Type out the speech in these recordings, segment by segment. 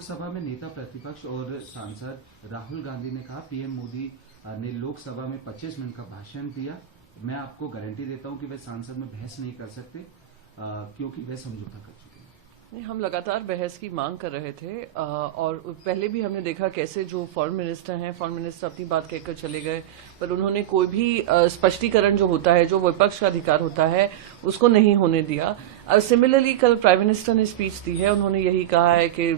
लोकसभा में नेता प्रतिपक्ष और सांसद राहुल गांधी ने कहा पीएम मोदी ने लोकसभा में 25 मिनट का भाषण दिया। मैं आपको गारंटी देता हूं कि वे संसद में बहस नहीं कर सकते क्योंकि वे समझौता कर चुके हैं। नहीं, हम लगातार बहस की मांग कर रहे थे और पहले भी हमने देखा कैसे जो फॉरेन मिनिस्टर हैं, फॉरेन मिनिस्टर अपनी बात कहकर चले गए, पर उन्होंने कोई भी स्पष्टीकरण जो होता है, जो विपक्ष का अधिकार होता है, उसको नहीं होने दिया। सिमिलरली कल प्राइम मिनिस्टर ने स्पीच दी है, उन्होंने यही कहा है कि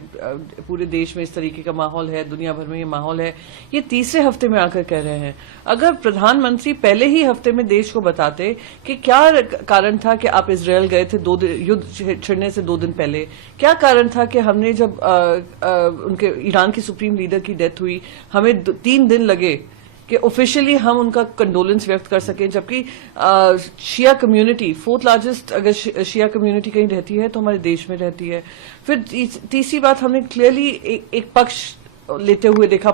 पूरे देश में इस तरीके का माहौल है, दुनिया भर में ये माहौल है। ये तीसरे हफ्ते में आकर कह रहे हैं। अगर प्रधानमंत्री पहले ही हफ्ते में देश को बताते कि क्या कारण था कि आप इजरायल गए थे युद्ध छिड़ने से 2 दिन पहले, क्या कारण था कि हमने जब उनके ईरान के सुप्रीम लीडर की डेथ हुई, हमें 3 दिन लगे कि ऑफिशियली हम उनका कंडोलेंस व्यक्त कर सकें, जबकि शिया कम्युनिटी 4th लार्जेस्ट अगर शिया कम्युनिटी कहीं रहती है तो हमारे देश में रहती है। फिर तीसरी बात, हमने क्लियरली एक पक्ष लेते हुए देखा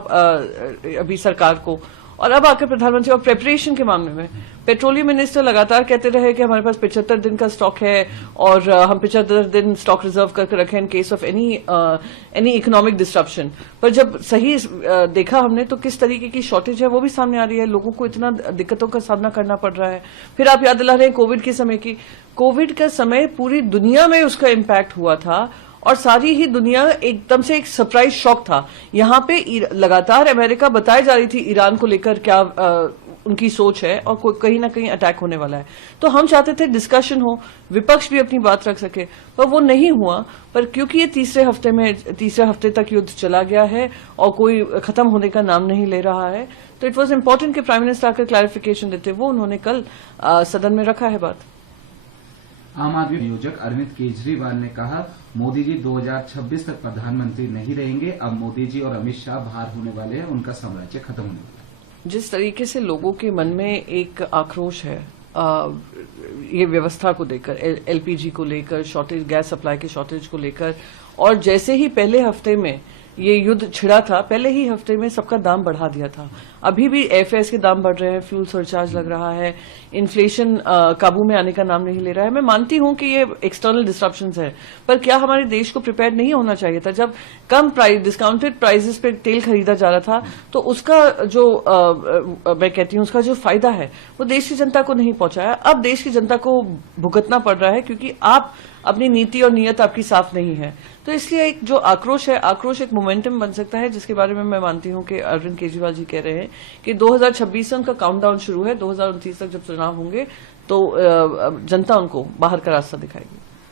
अभी सरकार को, और अब आकर प्रधानमंत्री और प्रेपरेशन के मामले में पेट्रोलियम मिनिस्टर लगातार कहते रहे कि हमारे पास 75 दिन का स्टॉक है और हम 75 दिन स्टॉक रिजर्व करके रखें in case of any economic disruption. पर जब सही देखा हमने तो किस तरीके की शॉर्टेज है वो भी सामने आ रही है, लोगों को इतना दिक्कतों का सामना करना पड़ रहा है। फिर आप याद दिला रहे हैं कोविड के समय की, कोविड का समय पूरी दुनिया में उसका इम्पैक्ट हुआ था और सारी ही दुनिया एकदम से एक सरप्राइज शॉक था। यहाँ पे लगातार अमेरिका बताई जा रही थी ईरान को लेकर क्या उनकी सोच है और कहीं ना कहीं अटैक होने वाला है। तो हम चाहते थे डिस्कशन हो, विपक्ष भी अपनी बात रख सके, पर वो नहीं हुआ। पर क्योंकि ये तीसरे हफ्ते तक युद्ध चला गया है और कोई खत्म होने का नाम नहीं ले रहा है, तो इट वॉज इम्पोर्टेंट कि प्राइम मिनिस्टर आकर क्लैरिफिकेशन देते। वो उन्होंने कल सदन में रखा है बात। आम आदमी नियोजक अरविंद केजरीवाल ने कहा मोदी जी 2026 तक प्रधानमंत्री नहीं रहेंगे। अब मोदी जी और अमित शाह बाहर होने वाले हैं, उनका साम्राज्य खत्म होने वाला है। जिस तरीके से लोगों के मन में एक आक्रोश है ये व्यवस्था को लेकर, एलपीजी को लेकर, शॉर्टेज, गैस सप्लाई के शॉर्टेज को लेकर, और जैसे ही पहले हफ्ते में ये युद्ध छिड़ा था, पहले ही हफ्ते में सबका दाम बढ़ा दिया था। अभी भी एयरफेयर्स के दाम बढ़ रहे हैं, फ्यूल सरचार्ज लग रहा है, इन्फ्लेशन काबू में आने का नाम नहीं ले रहा है। मैं मानती हूं कि ये एक्सटर्नल डिस्ट्रप्शंस है, पर क्या हमारे देश को प्रिपेयर नहीं होना चाहिए था? जब कम प्राइस, डिस्काउंटेड प्राइसेस पे तेल खरीदा जा रहा था, तो उसका जो मैं कहती हूं उसका जो फायदा है वो देश की जनता को नहीं पहुंचाया। अब देश की जनता को भुगतना पड़ रहा है क्योंकि आप अपनी नीति और नीयत आपकी साफ नहीं है। तो इसलिए एक जो आक्रोश है, आक्रोश एक मोमेंटम बन सकता है, जिसके बारे में मैं मानती हूं कि अरविंद केजरीवाल जी कह रहे हैं कि 2026 से उनका काउंटडाउन शुरू है, 2029 तक जब चुनाव होंगे तो जनता उनको बाहर का रास्ता दिखाएगी।